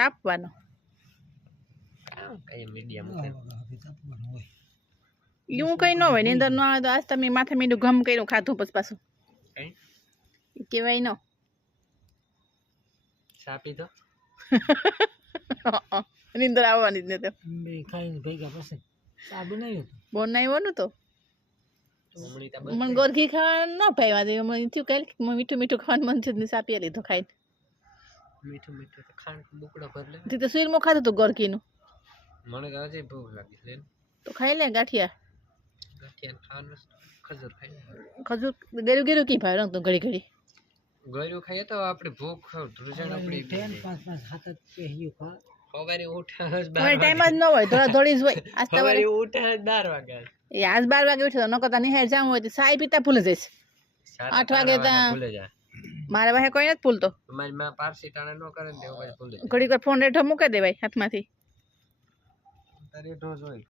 તાપવાનો કઈ મીડિયમ એવું કઈ ન હોય નીંદર ન આવે તો આજ તમે માથે મીંડું ગમ કર્યું ખાધું પછી પાછું કેવાય ન સાપી તો નીંદર આવવાની જ ને તો ખાઈને ભેગા પછી ચા બનાવ્યો બનાવ્યો તો મને ગોરઘી ખાવાનું ન ભાઈ મને થયું કાંઈ મીઠું મીઠું ખાવાનું મન થયું સાપી લીધો ખાઈને મીઠું મીઠું તો ખાંડ બુકડો ભર લે તે તો સુરમાં ખાધું હતું ગોરઘીનું મને તો હજી ભૂખ લાગી છે તો ખાઈ લે ગાંઠિયા ખાવાનું ખજૂર ખાઈ ખજૂર ગેરું ગેરું કી ભાઈ રંગ તો ઘડી ઘડી ગળ્યું ખાઈએ તો આપણે ભૂખ ધ્રુજણ આપણી 10 5 5 7 પહેયું ખા સવારે ઉઠે તમારે ટાઈમ જ ન હોય થોડા થોડી જ હોય આજ સવારે તમારે ઉઠે 12 વાગ્યા એ આજ 12 વાગે ઉઠ્યો ન કરતા નિહાળ જામ હોય તો સાઈ પીતા ભૂલી જઈશ 8 વાગે ત્યાં ભૂલે જાય મારા પાસે કોઈ નથી ભૂલતો તમારી માં પારસી ટાણે ન કરે ને તે પછી ભૂલે ઘડીક વાર ફોન રેઠો મૂકી દેવાય હાથમાંથી તારે ઢોજ હોય